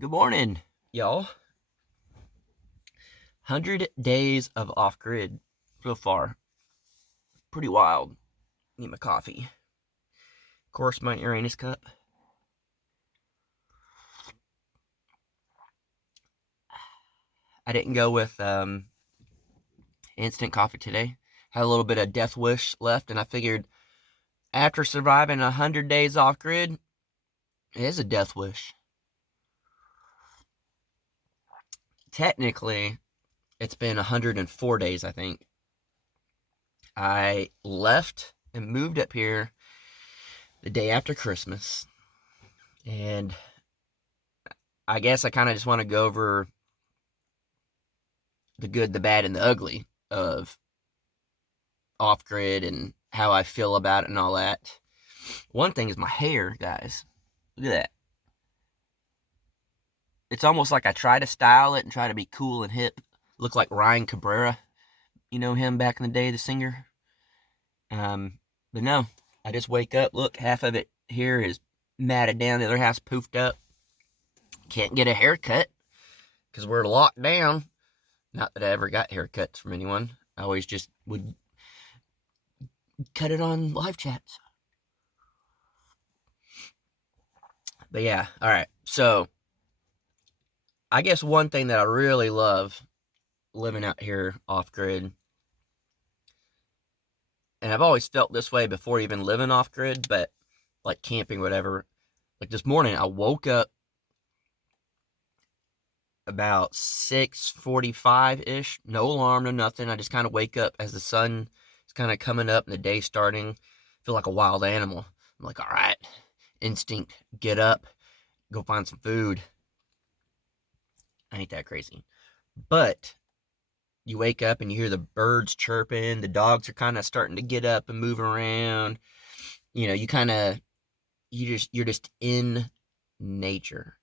Good morning, y'all. 100 days of off grid so far. Pretty wild. Need my coffee. Of course, my Uranus cup. I didn't go with instant coffee today. Had a little bit of Death Wish left, and I figured after surviving 100 days off grid, it is a Death Wish. Technically, it's been 104 days, I think. I left and moved up here the day after Christmas, and I guess I kind of just want to go over the good, the bad, and the ugly of off grid and how I feel about it and all that. One thing is my hair, guys. Look at that. It's almost like I try to style it and try to be cool and hip. Look like Ryan Cabrera. You know him back in the day, the singer? But no, I just wake up. Look, half of it here is matted down, the other half's poofed up. Can't get a haircut because we're locked down. Not that I ever got haircuts from anyone. I always just would cut it on live chats. But yeah, all right. So I guess one thing that I really love living out here off grid, and I've always felt this way before even living off grid, but like camping, whatever. Like this morning, I woke up about 6:45 ish. No alarm, no nothing. I just kind of wake up as the sun is kind of coming up and the day starting. I feel like a wild animal. I'm like, all right, instinct, get up, go find some food. I ain't that crazy. But you wake up and you hear the birds chirping, the dogs are kind of starting to get up and move around. You know, you're just in nature.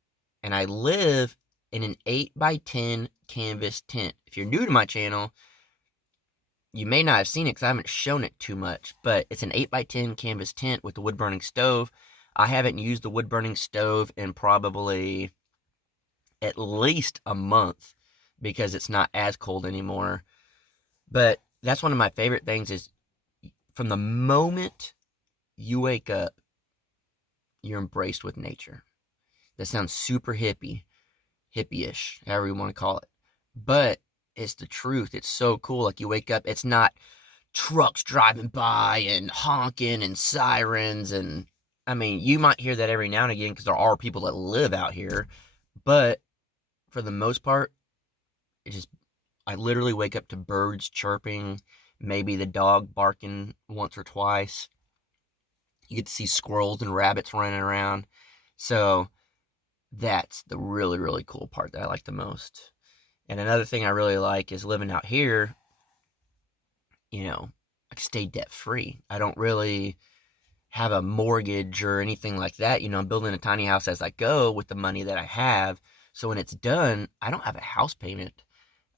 And I live in an 8x10 canvas tent. If you're new to my channel, you may not have seen it because I haven't shown it too much, but it's an 8x10 canvas tent with a wood burning stove. I haven't used the wood burning stove in probably at least a month because it's not as cold anymore. But that's one of my favorite things is from the moment you wake up, you're embraced with nature. That sounds super hippie-ish, however you want to call it. But it's the truth. It's so cool. Like you wake up, it's not trucks driving by and honking and sirens. And I mean, you might hear that every now and again because there are people that live out here. But for the most part, it just I literally wake up to birds chirping, maybe the dog barking once or twice. You get to see squirrels and rabbits running around. So that's the really, really cool part that I like the most. And another thing I really like is living out here, you know, I can stay debt free. I don't really have a mortgage or anything like that. You know, I'm building a tiny house as I go with the money that I have. So when it's done, I don't have a house payment.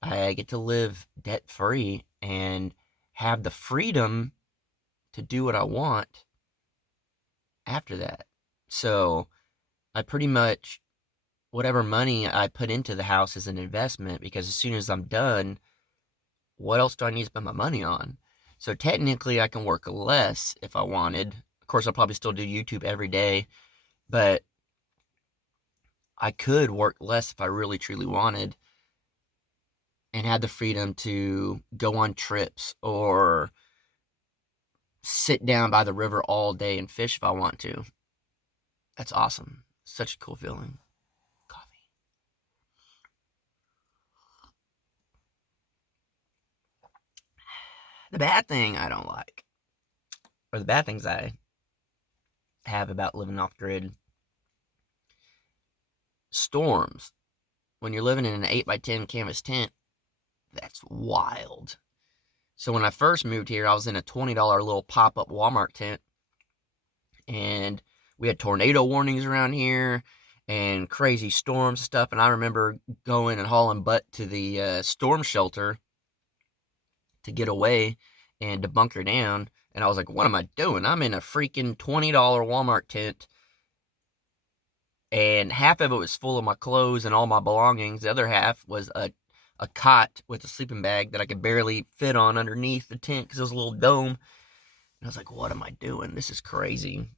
I get to live debt free and have the freedom to do what I want after that. So I pretty much, whatever money I put into the house is an investment because as soon as I'm done, what else do I need to spend my money on? So technically, I can work less if I wanted. Of course, I'll probably still do YouTube every day, but I could work less if I really truly wanted and had the freedom to go on trips or sit down by the river all day and fish if I want to. That's awesome. Such a cool feeling. Coffee. The bad thing I don't like, or the bad things I have about living off grid, storms. When you're living in an 8x10 canvas tent, that's wild. So when I first moved here, I was in a $20 little pop-up Walmart tent, and we had tornado warnings around here and crazy storms and stuff. And I remember going and hauling butt to the storm shelter to get away and to bunker down. And I was like, what am I doing? I'm in a freaking $20 Walmart tent and half of it was full of my clothes and all my belongings. The other half was a cot with a sleeping bag that I could barely fit on underneath the tent because it was a little dome. And I was like, what am I doing? This is crazy.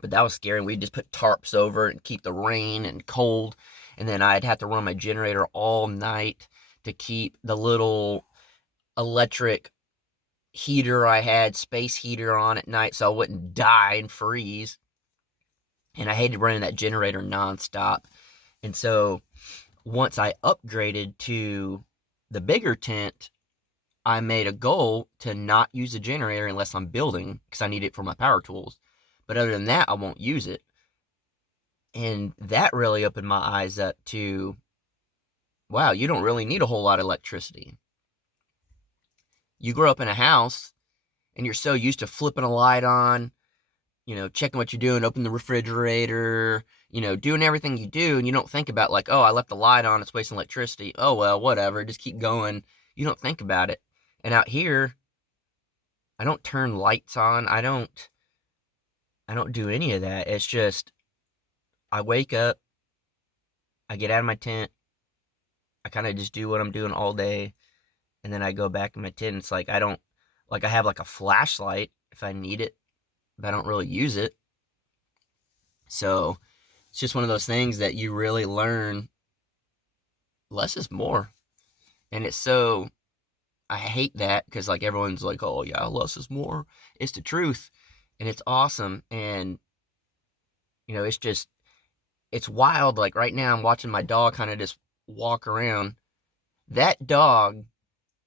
But that was scary. We'd just put tarps over it and keep the rain and cold. And then I'd have to run my generator all night to keep the little electric heater I had, space heater, on at night so I wouldn't die and freeze. And I hated running that generator nonstop. And so once I upgraded to the bigger tent, I made a goal to not use the generator unless I'm building because I need it for my power tools. But other than that, I won't use it. And that really opened my eyes up to, wow, you don't really need a whole lot of electricity. You grow up in a house and you're so used to flipping a light on, checking what you're doing, open the refrigerator, doing everything you do, and you don't think about like, oh, I left the light on, it's wasting electricity. Oh, well, whatever, just keep going. You don't think about it. And out here, I don't turn lights on. I don't do any of that. It's just, I wake up, I get out of my tent, I kind of just do what I'm doing all day, and then I go back in my tent. It's like, I have like a flashlight if I need it, but I don't really use it. So it's just one of those things that you really learn less is more. And it's so, I hate that because like everyone's like, oh yeah, less is more. It's the truth. And it's awesome. And, it's wild. Like right now I'm watching my dog kind of just walk around. That dog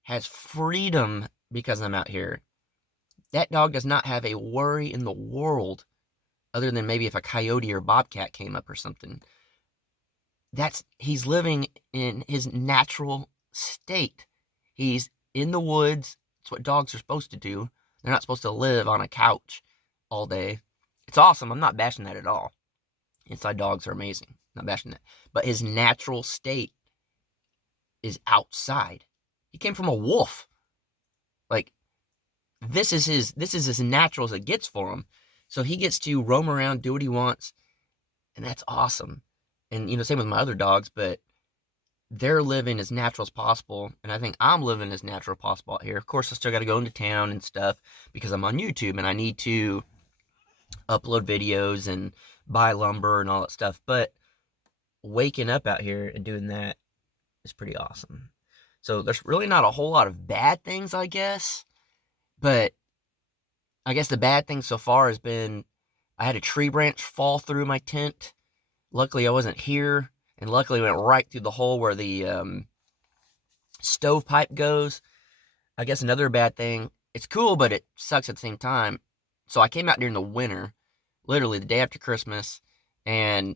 has freedom because I'm out here. That dog does not have a worry in the world other than maybe if a coyote or bobcat came up or something. He's living in his natural state. He's in the woods. It's what dogs are supposed to do. They're not supposed to live on a couch all day. It's awesome. I'm not bashing that at all. Inside dogs are amazing. Not bashing that. But his natural state is outside. He came from a wolf. Like, this is as natural as it gets for him. So he gets to roam around, do what he wants, and that's awesome. And, same with my other dogs, but they're living as natural as possible, and I think I'm living as natural as possible out here. Of course, I still got to go into town and stuff because I'm on YouTube, and I need to upload videos and buy lumber and all that stuff, but waking up out here and doing that is pretty awesome. So there's really not a whole lot of bad things, I guess, but I guess the bad thing so far has been I had a tree branch fall through my tent. Luckily, I wasn't here, and luckily it went right through the hole where the stovepipe goes. I guess another bad thing, it's cool, but it sucks at the same time. So I came out during the winter, literally the day after Christmas, and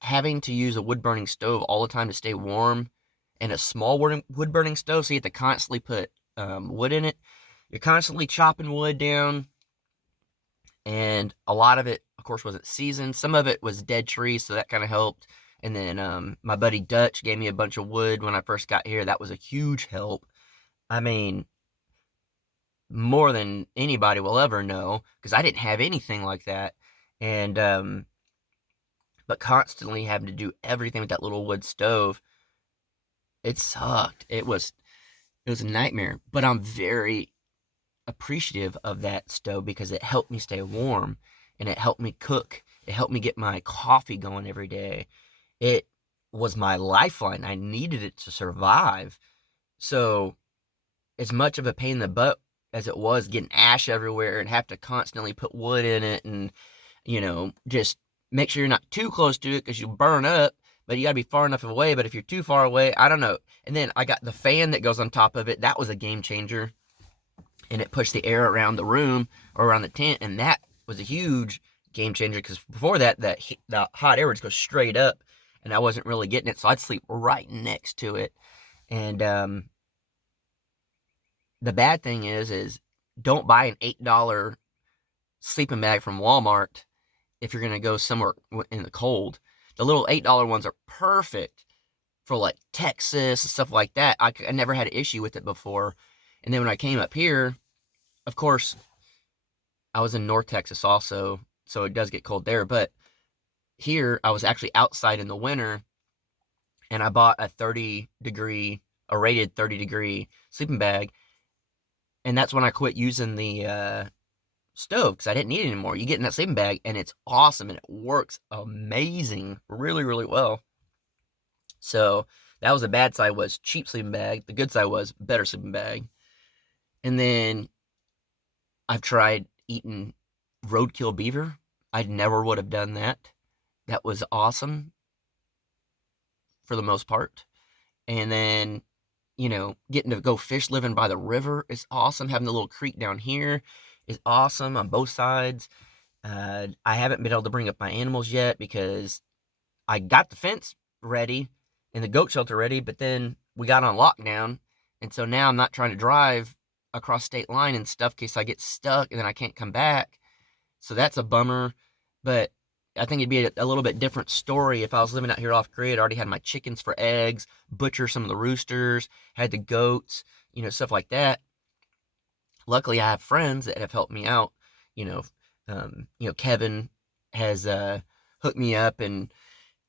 having to use a wood-burning stove all the time to stay warm, and a small wood-burning stove, so you have to constantly put wood in it. You're constantly chopping wood down, and a lot of it, of course, wasn't seasoned. Some of it was dead trees, so that kind of helped. And then my buddy Dutch gave me a bunch of wood when I first got here. That was a huge help. I mean, more than anybody will ever know, because I didn't have anything like that. And but constantly having to do everything with that little wood stove, it sucked. It was a nightmare. But I'm very appreciative of that stove because it helped me stay warm, and it helped me cook. It helped me get my coffee going every day. It was my lifeline. I needed it to survive. So as much of a pain in the butt as it was getting ash everywhere and have to constantly put wood in it and, just make sure you're not too close to it because you burn up, but you got to be far enough away. But if you're too far away, I don't know. And then I got the fan that goes on top of it. That was a game changer. And it pushed the air around the room or around the tent. And that was a huge game changer because before that, the hot air would just go straight up and I wasn't really getting it. So I'd sleep right next to it. And the bad thing is don't buy an $8 sleeping bag from Walmart if you're going to go somewhere in the cold. The little $8 ones are perfect for like Texas and stuff like that. I never had an issue with it before. And then when I came up here, of course, I was in North Texas also, so it does get cold there. But here I was actually outside in the winter, and I bought a rated 30-degree sleeping bag, and that's when I quit using the stove because I didn't need it anymore. You get in that sleeping bag, and it's awesome, and it works amazing, really, really well. So that was the bad side, was cheap sleeping bag. The good side was better sleeping bag. And then I've tried eating roadkill beaver. I never would have done that. That was awesome for the most part. And then, getting to go fish living by the river is awesome. Having the little creek down here is awesome on both sides. I haven't been able to bring up my animals yet because I got the fence ready and the goat shelter ready, but then we got on lockdown. And so now I'm not trying to drive across state line and stuff in case I get stuck and then I can't come back. So that's a bummer. But I think it'd be a little bit different story if I was living out here off grid. I already had my chickens for eggs, butcher some of the roosters, had the goats, stuff like that. Luckily, I have friends that have helped me out. Kevin has hooked me up and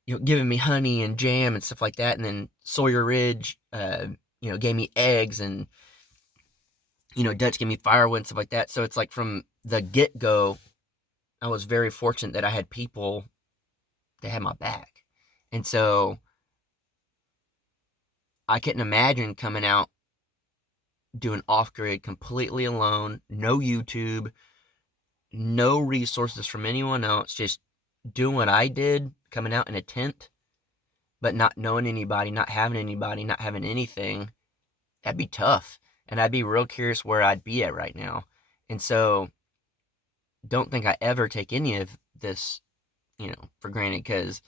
giving me honey and jam and stuff like that. And then Sawyer Ridge, gave me eggs, and Dutch gave me firewood and stuff like that. So it's like from the get go, I was very fortunate that I had people that had my back. And so I couldn't imagine coming out doing off grid completely alone, no YouTube, no resources from anyone else, just doing what I did, coming out in a tent, but not knowing anybody, not having anything. That'd be tough. And I'd be real curious where I'd be at right now. And so don't think I ever take any of this, for granted,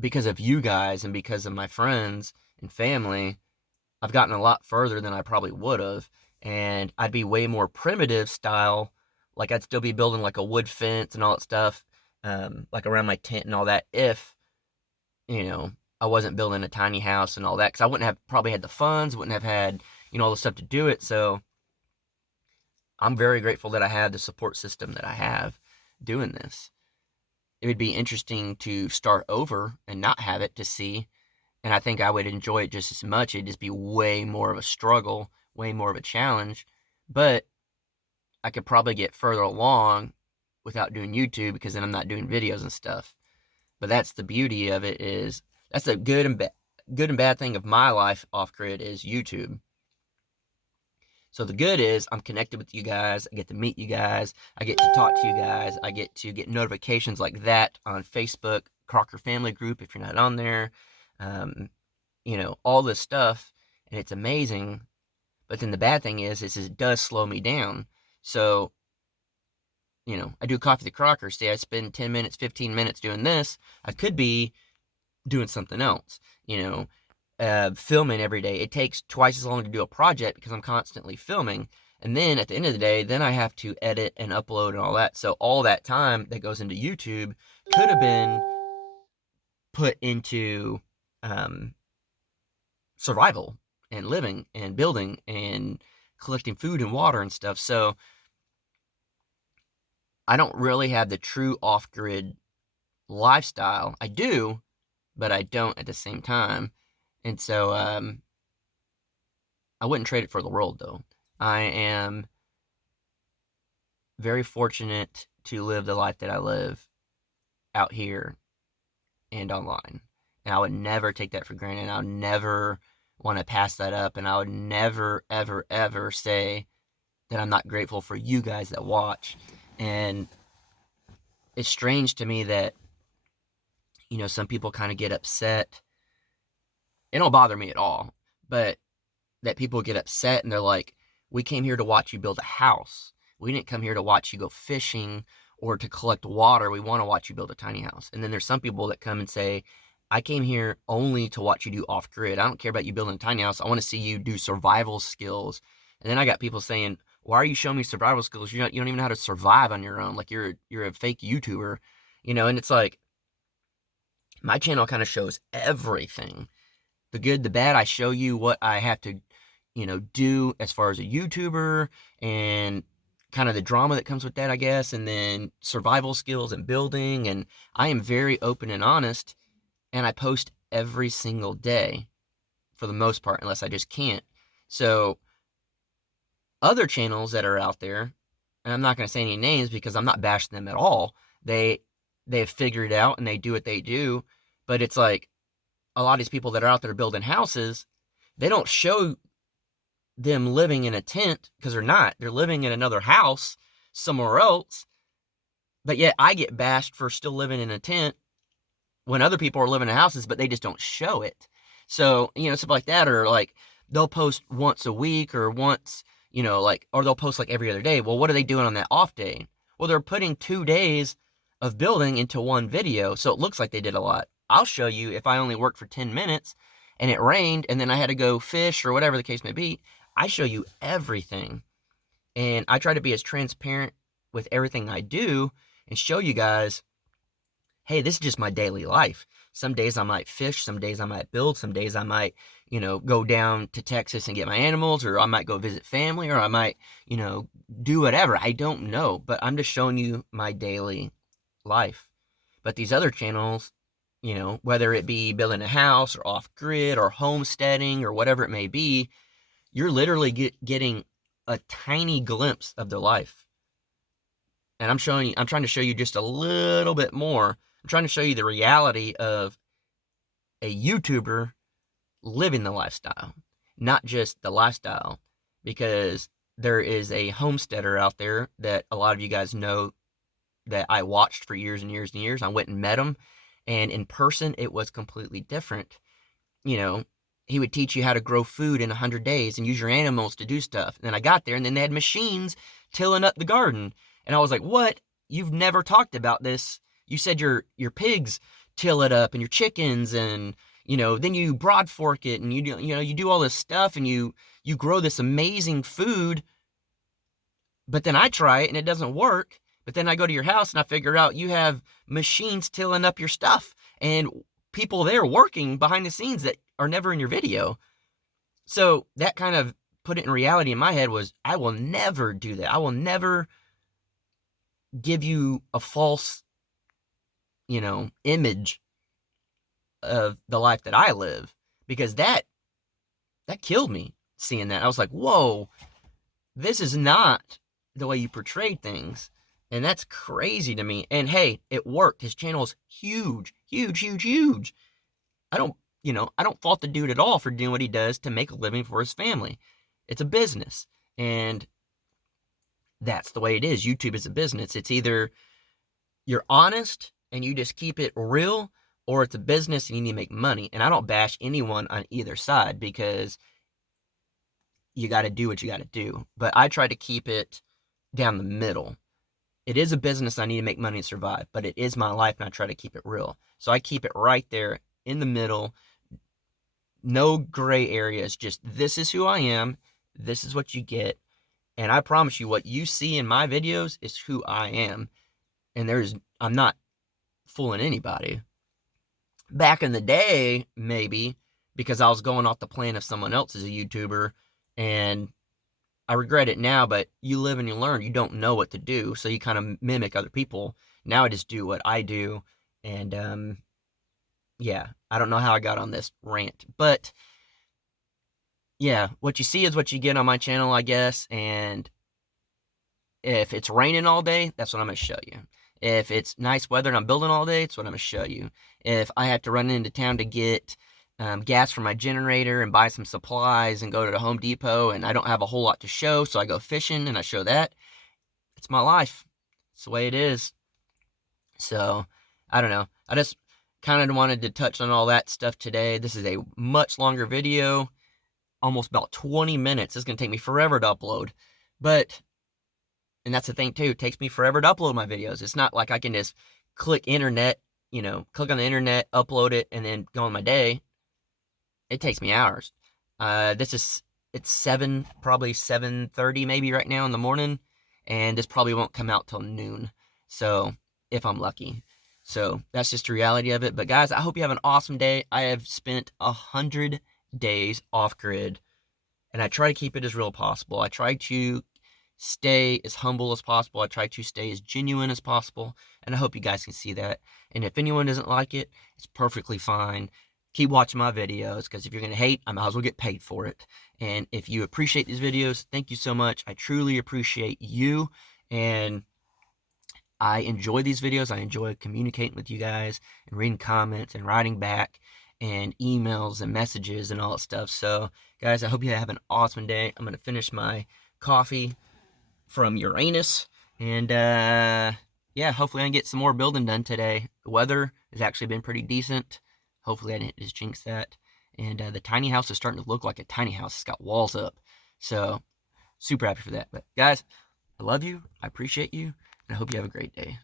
because of you guys and because of my friends and family, I've gotten a lot further than I probably would have. And I'd be way more primitive style. Like I'd still be building like a wood fence and all that stuff, like around my tent and all that, if, I wasn't building a tiny house and all that, because I wouldn't have probably had the funds, wouldn't have had, all the stuff to do it. So I'm very grateful that I have the support system that I have doing this. It would be interesting to start over and not have it to see. And I think I would enjoy it just as much. It'd just be way more of a struggle, way more of a challenge. But I could probably get further along without doing YouTube because then I'm not doing videos and stuff. But that's the beauty of it, is that's a good and bad thing of my life off grid is YouTube. So the good is I'm connected with you guys. I get to meet you guys. I get to talk to you guys. I get to get notifications like that on Facebook, Crocker Family Group, if you're not on there. All this stuff, and it's amazing. But then the bad thing is it does slow me down. So, I do Coffee the Crocker. Say I spend 10 minutes, 15 minutes doing this. I could be doing something else, filming every day. It takes twice as long to do a project because I'm constantly filming. And then at the end of the day, then I have to edit and upload and all that. So all that time that goes into YouTube could have been put into survival and living and building and collecting food and water and stuff. So I don't really have the true off-grid lifestyle. I do, but I don't at the same time. And so I wouldn't trade it for the world, though. I am very fortunate to live the life that I live out here and online. And I would never take that for granted. I would never want to pass that up. And I would never, ever, ever say that I'm not grateful for you guys that watch. And it's strange to me that, some people kind of get upset. It don't bother me at all. But that people get upset and they're like, we came here to watch you build a house. We didn't come here to watch you go fishing or to collect water. We want to watch you build a tiny house. And then there's some people that come and say, I came here only to watch you do off grid. I don't care about you building a tiny house. I want to see you do survival skills. And then I got people saying, why are you showing me survival skills? You don't even know how to survive on your own. Like you're a fake YouTuber, and it's like, my channel kind of shows everything. The good, the bad. I show you what I have to, do as far as a YouTuber, and kind of the drama that comes with that, I guess, and then survival skills and building. And I am very open and honest, and I post every single day for the most part, unless I just can't. So other channels that are out there, and I'm not going to say any names because I'm not bashing them at all. They've figured it out and they do what they do, but it's like a lot of these people that are out there building houses, they don't show them living in a tent because they're not. They're living in another house somewhere else. But yet I get bashed for still living in a tent when other people are living in houses, but they just don't show it. So, stuff like that, or like they'll post once a week or once, or they'll post like every other day. Well, what are they doing on that off day? Well, they're putting 2 days of building into one video, so it looks like they did a lot. I'll show you if I only worked for 10 minutes and it rained and then I had to go fish or whatever the case may be. I show you everything. And I try to be as transparent with everything I do and show you guys, hey, this is just my daily life. Some days I might fish, some days I might build, some days I might, go down to Texas and get my animals, or I might go visit family, or I might, do whatever. I don't know, but I'm just showing you my daily life. But these other channels, whether it be building a house or off grid or homesteading or whatever it may be, you're literally getting a tiny glimpse of their life. And I'm trying to show you just a little bit more. I'm trying to show you the reality of a YouTuber living the lifestyle, not just the lifestyle, because there is a homesteader out there that a lot of you guys know that I watched for years and years and years. I went and met him, and in person, it was completely different. He would teach you how to grow food in 100 days and use your animals to do stuff. And then I got there, and then they had machines tilling up the garden. And I was like, what? You've never talked about this. You said your pigs till it up and your chickens, and, then you broad fork it, and you do all this stuff, and you grow this amazing food. But then I try it and it doesn't work. But then I go to your house and I figure out you have machines tilling up your stuff and people there working behind the scenes that are never in your video. So that kind of put it in reality in my head was, I will never do that. I will never give you a false, image of the life that I live, because that killed me seeing that. I was like, whoa, this is not the way you portrayed things. And that's crazy to me. And hey, it worked. His channel is huge, huge, huge, huge. I don't fault the dude at all for doing what he does to make a living for his family. It's a business. And that's the way it is. YouTube is a business. It's either you're honest and you just keep it real, or it's a business and you need to make money. And I don't bash anyone on either side, because you got to do what you got to do. But I try to keep it down the middle. It is a business. I need to make money to survive, but it is my life, and I try to keep it real. So I keep it right there in the middle. No gray areas. Just, this is who I am. This is what you get. And I promise you, what you see in my videos is who I am. And I'm not fooling anybody. Back in the day, maybe, because I was going off the plan of someone else as a YouTuber, and I regret it now, but you live and you learn. You don't know what to do, so you kind of mimic other people. Now I just do what I do, and yeah, I don't know how I got on this rant, but yeah, what you see is what you get on my channel, I guess. And if it's raining all day, that's what I'm going to show you. If it's nice weather and I'm building all day, it's what I'm going to show you. If I have to run into town to get gas for my generator and buy some supplies and go to the Home Depot and I don't have a whole lot to show, so I go fishing and I show that, it's my life. It's the way it is. So, I don't know. I just kind of wanted to touch on all that stuff today. This is a much longer video, almost about 20 minutes. It's going to take me forever to upload. And that's the thing too, it takes me forever to upload my videos. It's not like I can just click internet, click on the internet, upload it, and then go on my day. It takes me hours. It's probably 7:30 maybe right now in the morning, and this probably won't come out till noon. So, if I'm lucky. So, that's just the reality of it. But guys, I hope you have an awesome day. I have spent 100 days off grid, and I try to keep it as real as possible. I try to stay as humble as possible. I try to stay as genuine as possible, and I hope you guys can see that. And if anyone doesn't like it, it's perfectly fine. Keep watching my videos, because if you're going to hate, I might as well get paid for it. And if you appreciate these videos, thank you so much. I truly appreciate you, and I enjoy these videos. I enjoy communicating with you guys and reading comments and writing back and emails and messages and all that stuff. So, guys, I hope you have an awesome day. I'm going to finish my coffee from Uranus. And, yeah, hopefully I can get some more building done today. The weather has actually been pretty decent. Hopefully I didn't just jinx that. And the tiny house is starting to look like a tiny house. It's got walls up. So, super happy for that. But, guys, I love you. I appreciate you. And I hope you have a great day.